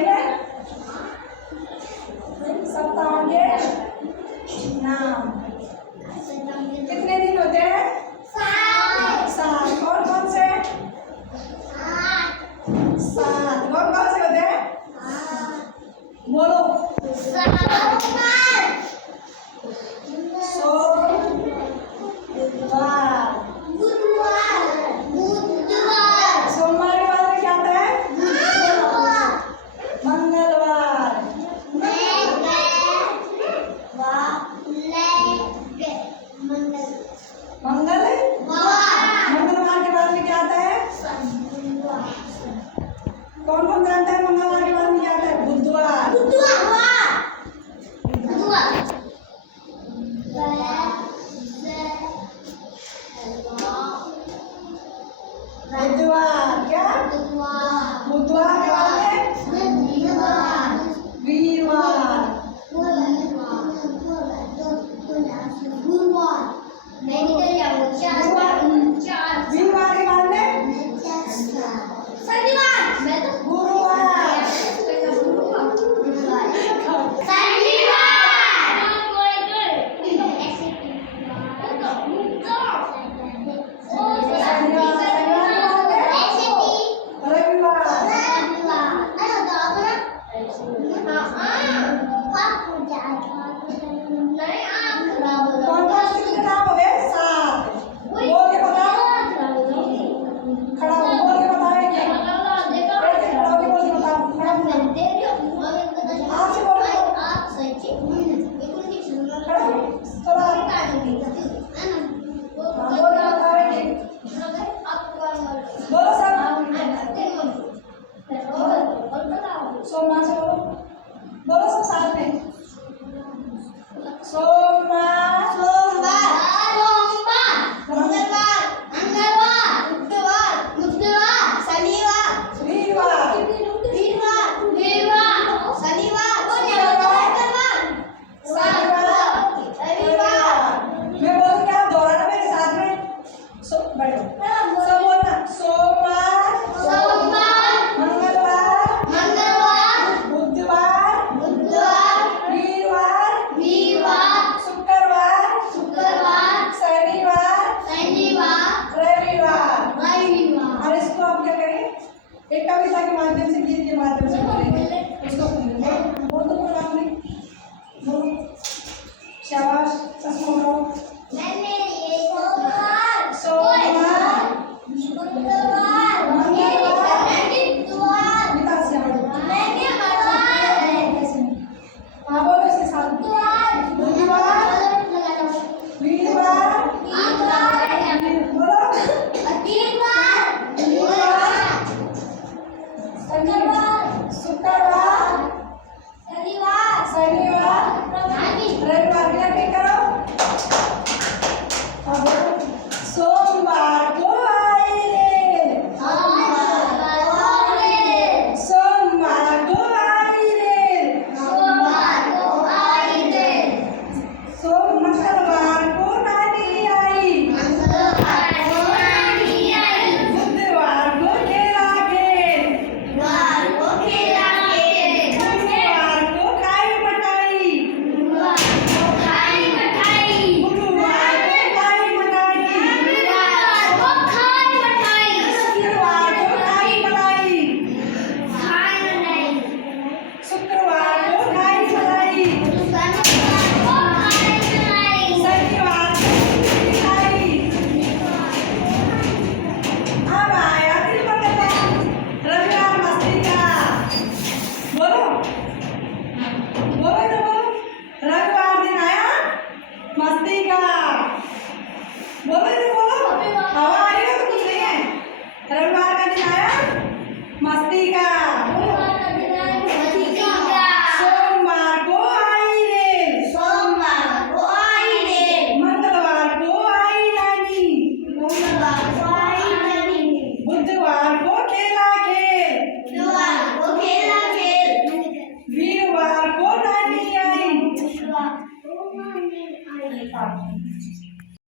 बताएंगे सप्ताह के नाम। कितने दिन होते हैं? 7। कौन कौन से? 7। कौन कौन से होते हैं? बोलो। सोमवार के बाद में क्या आता है? मंगलवार। मंगलवार के बाद में क्या आता है? कौन कौन जानता है मंगलवार के बाद में क्या आता है? बुधवार। बुधवार क्या? बुधवार के बाद में वीरवार। वीरवार के बाद में गुरुवार। सोमवार से बोलो सब साथ में। सोमवार, मंगलवार, बुधवार, शनिवार, वीरवार, रविवार। मैं बोलूँ क्या? आप दोहराना मेरे साथ में। बैठो सब बोलना। सोमवार, एक कविता के माध्यम से, गीत के माध्यम से बोलेंगे उसको। बोल तो कोई बात नहीं, बोलो। शाबाश, चश्मा उठाओ। हाँ बोलो इसके साथ। शुक्रवार, शनिवार,